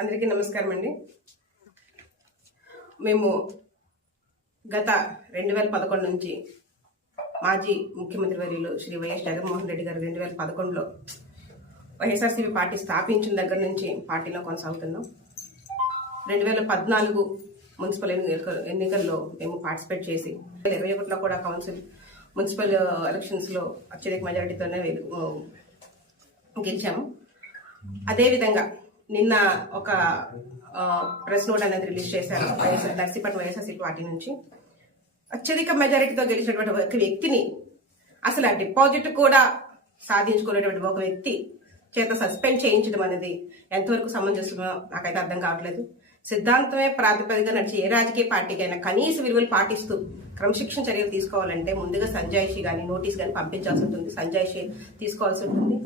అందరికీ నమస్కారం అండి. మేము గత 2011 నుంచి మాజీ ముఖ్యమంత్రి వర్యులు శ్రీ వైఎస్ జగన్మోహన్ రెడ్డి గారు 2011లో వైఎస్ఆర్సీపీ పార్టీ స్థాపించిన దగ్గర నుంచి పార్టీలో కొనసాగుతున్నాం. 2014 మున్సిపల్ ఎన్నికల్లో మేము పార్టిసిపేట్ చేసి 2021లో కూడా కౌన్సిల్ మున్సిపల్ ఎలక్షన్స్లో అత్యధిక మెజారిటీతోనే గెలిచాము. అదేవిధంగా నిన్న ఒక ప్రెస్ నోట్ అనేది రిలీజ్ చేశారు నర్సీపట్నం వైఎస్ఆర్సీపీ పార్టీ నుంచి. అత్యధిక మెజారిటీతో గెలిచినటువంటి ఒక వ్యక్తిని అసలు ఆ డిపాజిట్ కూడా సాధించుకునేటువంటి ఒక వ్యక్తి చేత సస్పెండ్ చేయించడం అనేది ఎంతవరకు సమంజసమో నాకైతే అర్థం కావట్లేదు. సిద్ధాంతమే ప్రాతిపదికగా నడిచి ఏ రాజకీయ పార్టీకైనా కనీస విలువలు పాటిస్తూ క్రమశిక్షణ చర్యలు తీసుకోవాలంటే ముందుగా సంజాయిషి కానీ నోటీస్ కానీ పంపించాల్సి ఉంటుంది, సంజాయిషి తీసుకోవాల్సి ఉంటుంది.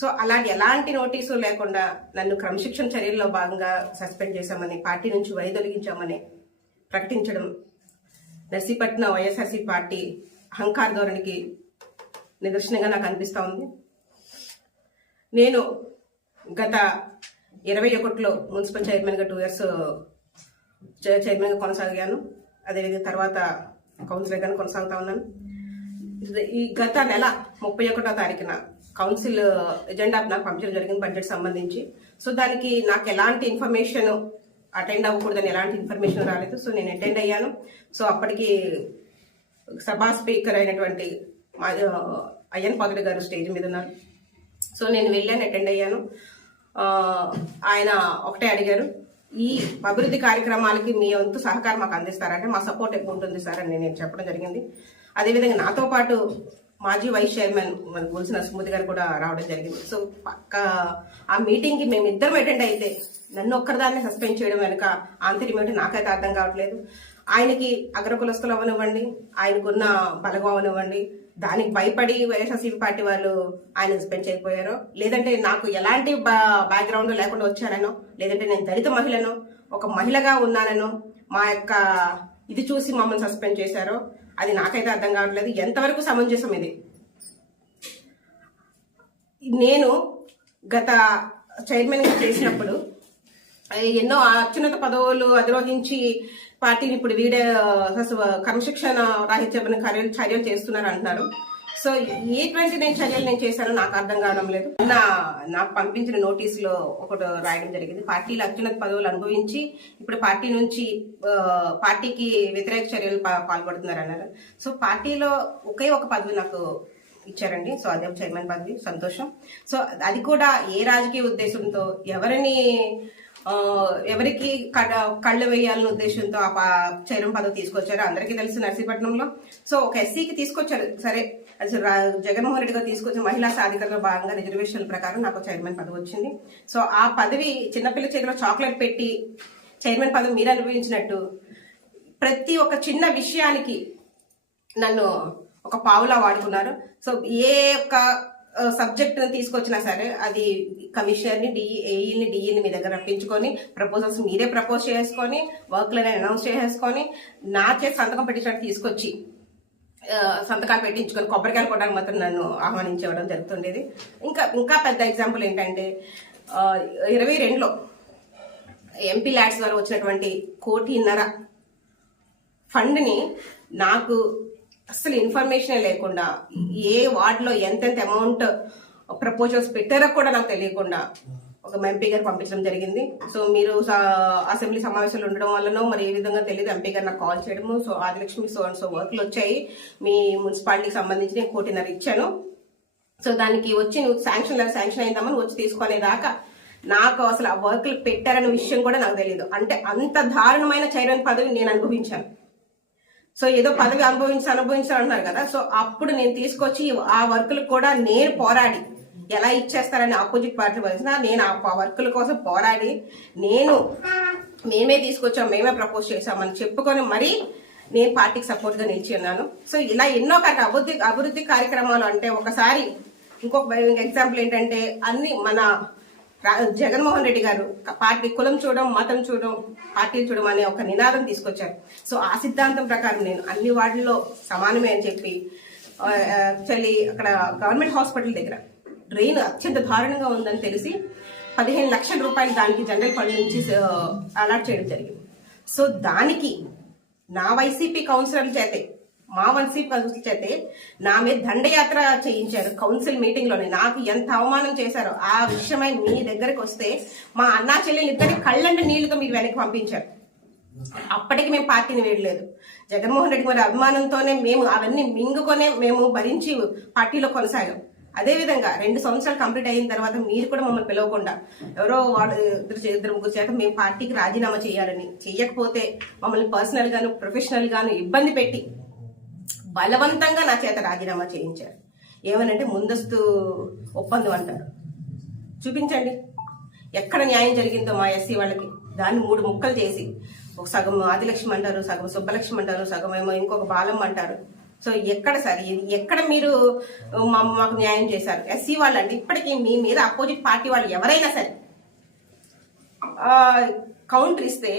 సో అలాంటి ఎలాంటి నోటీసు లేకుండా నన్ను క్రమశిక్షణ చర్యల్లో భాగంగా సస్పెండ్ చేశామని, పార్టీ నుంచి వైదొలిగించామని ప్రకటించడం నర్సీపట్నం వైఎస్ఆర్సీ పార్టీ అహంకార ధోరణికి నిదర్శనంగా నాకు అనిపిస్తూ ఉంది. నేను గత 2021లో మున్సిపల్ చైర్మన్గా 2 years చైర్మన్గా కొనసాగాను. అదేవిధంగా తర్వాత కౌన్సిలర్గానే కొనసాగుతా ఉన్నాను. ఈ గత నెల 31వ తారీఖున కౌన్సిల్ ఎజెండా నాకు పంపించడం జరిగింది బడ్జెట్ సంబంధించి. సో దానికి నాకు ఎలాంటి ఇన్ఫర్మేషన్ అటెండ్ అవ్వకూడదని ఎలాంటి ఇన్ఫర్మేషన్ రాలేదు. సో నేను అటెండ్ అయ్యాను. సో అప్పటికి సభా స్పీకర్ అయినటువంటి అయ్యన్ పాత్రుడు గారు స్టేజ్ మీద ఉన్నారు. సో నేను వెళ్ళాను, అటెండ్ అయ్యాను. ఆయన ఒకటే అడిగారు, ఈ అభివృద్ధి కార్యక్రమాలకి మీ వంతు సహకారం మాకు అందిస్తారంటే మా సపోర్ట్ ఎక్కువ ఉంటుంది సార్ అని నేను చెప్పడం జరిగింది. అదేవిధంగా నాతో పాటు మాజీ వైస్ చైర్మన్ మన గొలుసు నరసింహమూర్తి గారు కూడా రావడం జరిగింది. సో ఆ మీటింగ్కి మేమిద్దరం అటెండ్ అయితే నన్ను ఒక్కరిదాన్ని సస్పెండ్ చేయడం వెనుక ఆంతర్యం ఏంటో నాకైతే అర్థం కావట్లేదు. ఆయనకి అగ్రకులస్తులు అవ్వనివ్వండి, ఆయనకున్న బలగం అవ్వనివ్వండి, దానికి భయపడి వైఎస్ఆర్సీపీ పార్టీ వాళ్ళు ఆయన సస్పెండ్ చేయకపోయారో, లేదంటే నాకు ఎలాంటి బ్యాక్గ్రౌండ్ లేకుండా వచ్చానో, లేదంటే నేను దళిత మహిళను ఒక మహిళగా ఉన్నానో మా యొక్క ఇది చూసి మమ్మల్ని సస్పెండ్ చేశారో అది నాకైతే అర్థం కావట్లేదు. ఎంతవరకు సమంజసం ఇది? నేను గత చైర్మన్గా చేసినప్పుడు ఎన్నో అత్యున్నత పదవులు అధిరోహించి పార్టీని ఇప్పుడు వీడే క్రమశిక్షణ రాహిత్యమైన చర్యలు చేస్తున్నారు అంటున్నారు. సో ఎటువంటి చర్యలు నేను చేశానో నాకు అర్థం కావడం లేదు. నాకు పంపించిన నోటీసులో ఒకటి రాయడం జరిగింది, పార్టీలో అత్యున్నత పదవులు అనుభవించి ఇప్పుడు పార్టీ నుంచి పార్టీకి వ్యతిరేక చర్యలు పాల్పడుతున్నారు అన్నారు. సో పార్టీలో ఒకే ఒక పదవి నాకు ఇచ్చారండి. సో అదే చైర్మన్ పదవి, సంతోషం. సో అది కూడా ఏ రాజకీయ ఉద్దేశంతో ఎవరికి కళ్ళు వేయాలనే ఉద్దేశంతో ఆ చైర్మన్ పదవి తీసుకొచ్చారు అందరికీ తెలుసు నర్సీపట్నంలో. సో ఒక ఎస్సీకి తీసుకొచ్చారు, సరే అది జగన్మోహన్ రెడ్డి గారు తీసుకొచ్చిన మహిళా సాధికారతలో భాగంగా రిజర్వేషన్ల ప్రకారం నాకు చైర్మన్ పదవి వచ్చింది. సో ఆ పదవి చిన్నపిల్ల చేతిలో చాక్లెట్ పెట్టి చైర్మన్ పదవి మీరు అనుభవించినట్టు ప్రతి ఒక్క చిన్న విషయానికి నన్ను ఒక పావులా వాడుకున్నారు. సో ఏ ఒక్క సబ్జెక్ట్ తీసుకొచ్చినా సరే అది కమిషనర్ని, ఏఈని, డిఈని మీ దగ్గర రప్పించుకొని ప్రపోజల్స్ మీరే ప్రపోజ్ చేసుకొని వర్క్లని అనౌన్స్ చేసేసుకొని నా చేతి సంతకం పెట్టించినట్టు తీసుకొచ్చి సంతకాలు పెట్టించుకొని కొబ్బరికాయలు కొట్టడానికి మాత్రం నన్ను ఆహ్వానించడం జరుగుతుండేది. ఇంకా పెద్ద ఎగ్జాంపుల్ ఏంటంటే 22లో ఎంపీ ల్యాడ్స్ ద్వారా వచ్చినటువంటి 1.5 కోటి ఫండ్ని నాకు అసలు ఇన్ఫర్మేషన్ లేకుండా ఏ వార్డులో ఎంతెంత అమౌంట్ ప్రపోజల్స్ పెట్టారో కూడా నాకు తెలియకుండా ఒక ఎంపీ గారు పంపించడం జరిగింది. సో మీరు అసెంబ్లీ సమావేశాలు ఉండడం వల్లనో మరి ఏ విధంగా తెలియదు ఎంపీ గారు నాకు కాల్ చేయడము, సో ఆదిలక్ష్మి సో వర్క్లు వచ్చాయి మీ మున్సిపాలిటీకి సంబంధించి నేను 1.5 కోటి ఇచ్చాను, సో దానికి వచ్చి నువ్వు శాంక్షన్ అయిందామని వచ్చి తీసుకునేదాకా నాకు అసలు ఆ వర్క్లు పెట్టారనే విషయం కూడా నాకు తెలియదు. అంటే అంత దారుణమైన చైర్మన్ పదవి నేను అనుభవించాను. సో ఏదో పదవి అనుభవించాలన్నారు కదా, సో అప్పుడు నేను తీసుకొచ్చి ఆ వర్కులకు కూడా నేను పోరాడి ఎలా ఇచ్చేస్తారని ఆపోజిట్ పార్టీ వచ్చినా నేను ఆ వర్కుల కోసం పోరాడి మేమే తీసుకొచ్చాం, మేమే ప్రపోజ్ చేశామని చెప్పుకొని మరీ నేను పార్టీకి సపోర్ట్గా నిలిచి ఉన్నాను. సో ఇలా ఎన్నో అభివృద్ధి కార్యక్రమాలు అంటే ఒకసారి ఇంకొక ఎగ్జాంపుల్ ఏంటంటే అన్ని మన జగన్మోహన్ రెడ్డి గారు పార్టీ కులం చూడడం, మతం చూడడం, పార్టీలు చూడడం అనే ఒక నినాదం తీసుకొచ్చారు. సో ఆ సిద్ధాంతం ప్రకారం నేను అన్ని వార్డుల్లో సమానమే అని చెప్పి అక్కడ గవర్నమెంట్ హాస్పిటల్ దగ్గర డ్రైన్ అత్యంత దారుణంగా ఉందని తెలిసి 15 లక్షల రూపాయలు దానికి జనరల్ ఫండ్ నుంచి అలాట్ చేయడం జరిగింది. సో దానికి నా వైసీపీ కౌన్సిలర్ల చేతే, మా వైసీపీ కౌన్సిల్ చేతే నా మీద దండయాత్ర చేయించారు కౌన్సిల్ మీటింగ్ లోనే. నాకు ఎంత అవమానం చేశారో ఆ విషయమై మీ దగ్గరకు వస్తే మా అన్నా చెల్లెలు ఇద్దరి కళ్ళంటి నీళ్లతో మీరు వెనక్కి పంపించారు. అప్పటికి మేము పార్టీని వేయలేదు. జగన్మోహన్ రెడ్డి గారి అభిమానంతోనే మేము అవన్నీ మింగుకొనే మేము భరించి పార్టీలో కొనసాగాం. అదేవిధంగా 2 సంవత్సరాలు కంప్లీట్ అయిన తర్వాత మీరు కూడా మమ్మల్ని పిలవకుండా ఎవరో వాళ్ళు ఇద్దరు ముగ్గురు చేత మేము పార్టీకి రాజీనామా చేయాలని, చెయ్యకపోతే మమ్మల్ని పర్సనల్ గాను ప్రొఫెషనల్ గాను ఇబ్బంది పెట్టి బలవంతంగా నా చేత రాజీనామా చేయించారు. ఏమనంటే ముందస్తు ఒప్పందం అంటారు. చూపించండి ఎక్కడ న్యాయం జరిగిందో మా ఎస్సీ వాళ్ళకి. దాన్ని 3 ముక్కలు చేసి ఒక సగం ఆదిలక్ష్మి అంటారు, సగం సుబ్బలక్ష్మి అంటారు, సగం ఏమో ఇంకొక బాలమ్మ అంటారు. సో ఎక్కడ సార్ ఎక్కడ మీరు మాకు న్యాయం చేశారు? ఎస్సీ వాళ్ళు అంటే ఇప్పటికీ మీ మీద అపోజిట్ పార్టీ వాళ్ళు ఎవరైనా సరే కౌంటర్ ఇస్తే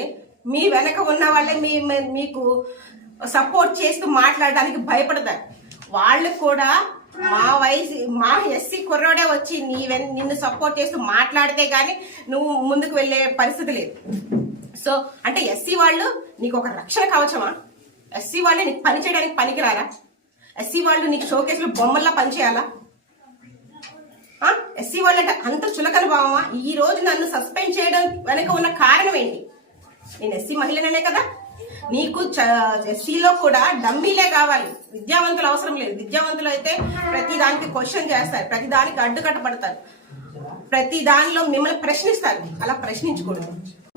మీ వెనక ఉన్న వాళ్ళే మీకు సపోర్ట్ చేస్తూ మాట్లాడడానికి భయపడతారు. వాళ్ళు కూడా మా ఎస్సీ కుర్రోడే వచ్చి నిన్ను సపోర్ట్ చేస్తూ మాట్లాడితే గానీ నువ్వు ముందుకు వెళ్లే పరిస్థితి లేదు. సో అంటే ఎస్సీ వాళ్ళు నీకు ఒక రక్షణ కవచమా? ఎస్సీ వాళ్ళే నీకు పని చేయడానికి పనికిరారా? ఎస్సీ వాళ్ళు నీకు షోకేసులు బొమ్మల్లా పనిచేయాలా? ఎస్సీ వాళ్ళు అంటే అంత చులకన భావమా? ఈ రోజు నన్ను సస్పెండ్ చేయడం వెనక ఉన్న కారణం ఏంటి? నేను ఎస్సీ మహిళనే కదా. నీకు ఎస్సీలో కూడా డమ్మీలే కావాలి, విద్యావంతులు అవసరం లేదు. విద్యావంతులు అయితే ప్రతి దానికి క్వశ్చన్ చేస్తారు, ప్రతి దానికి అడ్డుకట్టబడతారు, ప్రతి దానిలో మిమ్మల్ని ప్రశ్నిస్తారు. అలా ప్రశ్నించకూడదు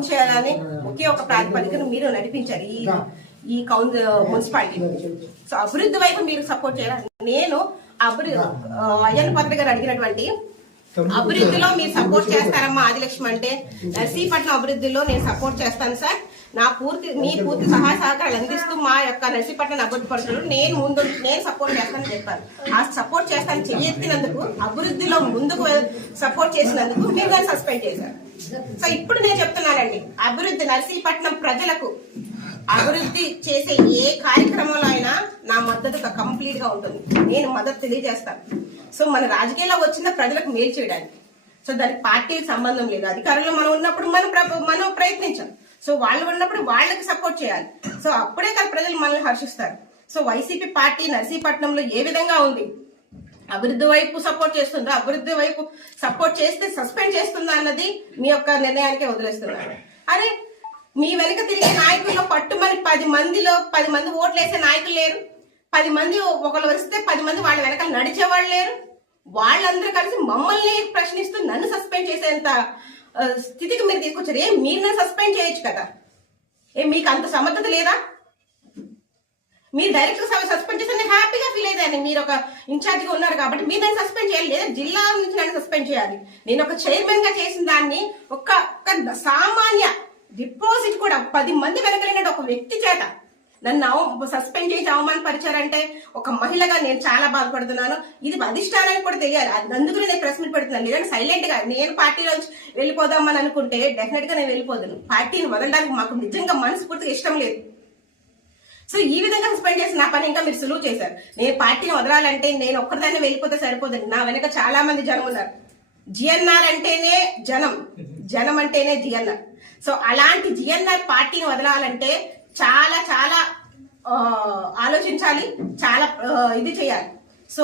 చేయాలని ఒకే ఒక ప్రాతిపదికను మీరు నడిపించారు ఈ మున్సిపాలిటీ. సో అభివృద్ధి వైపు మీరు సపోర్ట్ చేయాలి. నేను అయ్యన్న పాత్ర గారు అడిగినటువంటి అభివృద్ధిలో మీరు సపోర్ట్ చేస్తారమ్మా ఆదిలక్ష్మి అంటే, నర్సీపట్నం అభివృద్ధిలో నేను సపోర్ట్ చేస్తాను సార్. మీ పూర్తి సహాయ సహకారాలు అందిస్తూ మా యొక్క నర్సీపట్నం అభివృద్ధి పరుషులు నేను సపోర్ట్ చేస్తానని చెప్పాను. ఆ సపోర్ట్ చేస్తాను చెయ్యెత్తినందుకు, అభివృద్ధిలో ముందుకు సపోర్ట్ చేసినందుకు మీరు నన్ను సస్పెండ్ చేశారు. సో ఇప్పుడు నేను చెప్తున్నానండి, అభివృద్ధి నర్సీపట్నం ప్రజలకు అభివృద్ధి చేసే ఏ కార్యక్రమంలో అయినా నా మద్దతు కంప్లీట్ గా ఉంటుంది. నేను మద్దతు తెలియజేస్తాను. సో మన రాజకీయాల్లో వచ్చిన ప్రజలకు మేలు చేయడానికి. సో దానికి పార్టీకి సంబంధం లేదు. అధికారంలో మనం ఉన్నప్పుడు మనం ప్రయత్నించాం. సో వాళ్ళు ఉన్నప్పుడు వాళ్ళకి సపోర్ట్ చేయాలి. సో అప్పుడే కదా ప్రజలు మనల్ని హర్షిస్తారు. సో వైసీపీ పార్టీ నర్సీపట్నంలో ఏ విధంగా ఉంది? అభివృద్ధి వైపు సపోర్ట్ చేస్తుందా? అభివృద్ధి వైపు సపోర్ట్ చేస్తే సస్పెండ్ చేస్తుందా అన్నది మీ యొక్క నిర్ణయానికే వదిలేస్తున్నారు. అరే మీ వెనక తిరిగే నాయకుల్లో పట్టుమని 10 మంది ఓట్లు వేసే నాయకులు లేరు. 10 మంది ఒకళ్ళు వస్తే 10 మంది వాళ్ళ వెనకాల నడిచేవాళ్ళు లేరు. వాళ్ళందరూ కలిసి మమ్మల్ని ప్రశ్నిస్తూ నన్ను సస్పెండ్ చేసేంత స్థితికి మీరు తీసుకొచ్చారు. మీరు నన్ను సస్పెండ్ చేయొచ్చు కదా. మీకు అంత సమర్థత లేదా? మీరు డైరెక్ట్ సస్పెండ్ చేస్తే నేను హ్యాపీగా ఫీల్ అయ్యాను. మీరు ఒక ఇన్ఛార్జ్ గా ఉన్నారు కాబట్టి మీరు నన్ను సస్పెండ్ చేయాలి, లేదా జిల్లా నుంచి నన్ను సస్పెండ్ చేయాలి. నేను ఒక చైర్మన్ గా చేసిన దాన్ని ఒక సామాన్య డిపాజిట్ కూడా 10 మంది వెనకలిగిన ఒక వ్యక్తి చేత నన్ను సస్పెండ్ చేసి అవమానపరిచారంటే ఒక మహిళగా నేను చాలా బాధపడుతున్నాను. ఇది అధిష్టానానికి కూడా తెలియాలి. అందుకు నేను ప్రెస్ మీట్ పెడుతున్నాను. లేదంటే సైలెంట్ గా నేను పార్టీలోంచి వెళ్ళిపోదామని అనుకుంటే డెఫినెట్ గా నేను వెళ్ళిపోదును. పార్టీని వదలడానికి మాకు నిజంగా మనస్ఫూర్తిగా ఇష్టం లేదు. సో ఈ విధంగా సస్పెండ్ చేసి నా పని ఇంకా మీరు సులువు చేశారు. నేను పార్టీని వదలాలంటే నేను ఒక్కరిదాన్ని వెళ్ళిపోతే సరిపోదండి. నా వెనక చాలా మంది జనం ఉన్నారు. జిఎన్ఆర్ అంటేనే జనం అంటేనే జిఎన్ఆర్. సో అలాంటి జిఎన్ఆర్ పార్టీని వదలాలంటే చాలా చాలా ఆలోచించాలి, చాలా ఇది చేయాలి. సో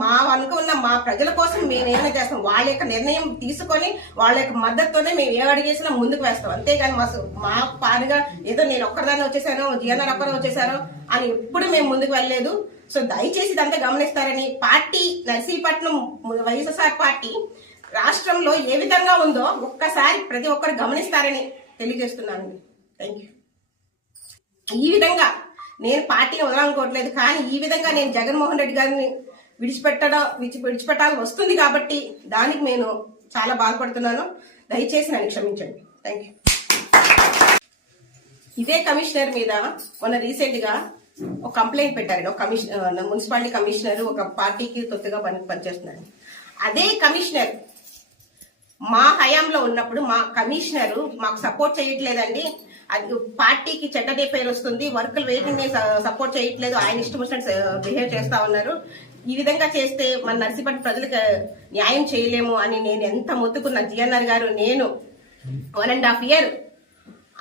మా అనుకున్న మా ప్రజల కోసం మేము ఏమైనా చేస్తాం. వాళ్ళ యొక్క నిర్ణయం తీసుకొని వాళ్ళ యొక్క మద్దతుతోనే మేము ఏ అడిగేసినా ముందుకు వేస్తాం. అంతేగాని మా పాడుగా ఏదో నేను ఒక్కరిదాన్ని వచ్చేసాను, జిఎన్ఆర్ ఒక్కరు వచ్చేసాను అని ఎప్పుడు మేము ముందుకు వెళ్ళలేదు. సో దయచేసి ఇదంతా గమనిస్తారని, పార్టీ నర్సీపట్నం వైఎస్ఆర్ పార్టీ రాష్ట్రంలో ఏ విధంగా ఉందో ఒక్కసారి ప్రతి ఒక్కరు గమనిస్తారని తెలియజేస్తున్నాను. Thank you. ఈ విధంగా నేను పార్టీని వదలనుకోవట్లేదు, కానీ ఈ విధంగా నేను జగన్మోహన్ రెడ్డి గారిని విడిచిపెట్టాల్సి వస్తుంది కాబట్టి దానికి నేను చాలా బాధపడుతున్నాను. దయచేసి నన్ను క్షమించండి. Thank you. ఇదే కమిషనర్ మీద మొన్న రీసెంట్ గా ఒక కంప్లైంట్ పెట్టారండి. ఒక మున్సిపాలిటీ కమిషనర్ ఒక పార్టీకి తొత్తుగా పనిచేస్తున్నాడు. అదే కమిషనర్ మా హయాంలో ఉన్నప్పుడు మా కమిషనర్ మాకు సపోర్ట్ చేయట్లేదండి, అది పార్టీకి చెడ్డ పేరు వస్తుంది, వర్కులు వెయిటింగ్ సపోర్ట్ చేయట్లేదు, ఆయన ఇష్టం వచ్చినట్టు బిహేవ్ చేస్తా ఉన్నారు, ఈ విధంగా చేస్తే మన నర్సీపట్నం ప్రజలకు న్యాయం చేయలేము అని నేను ఎంత మొత్తుకున్న జిఎన్ఆర్ గారు నేను 1.5 year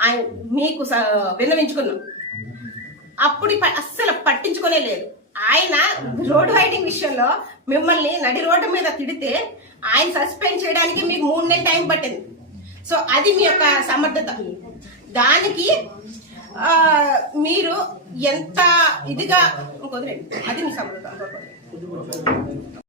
ఆయన మీకు విన్నవించుకున్నాం. అప్పుడు అస్సలు పట్టించుకునే లేదు. ఆయన రోడ్ వైడింగ్ విషయంలో మిమ్మల్ని నడి రోడ్డు మీద తిడితే ఆయన సస్పెండ్ చేయడానికి మీకు 3 నెలలు టైం పట్టింది. సో అది మీ యొక్క సమర్థత. దానికి మీరు ఎంత ఇదిగా కుదరండి, అది మీ సమర్థత.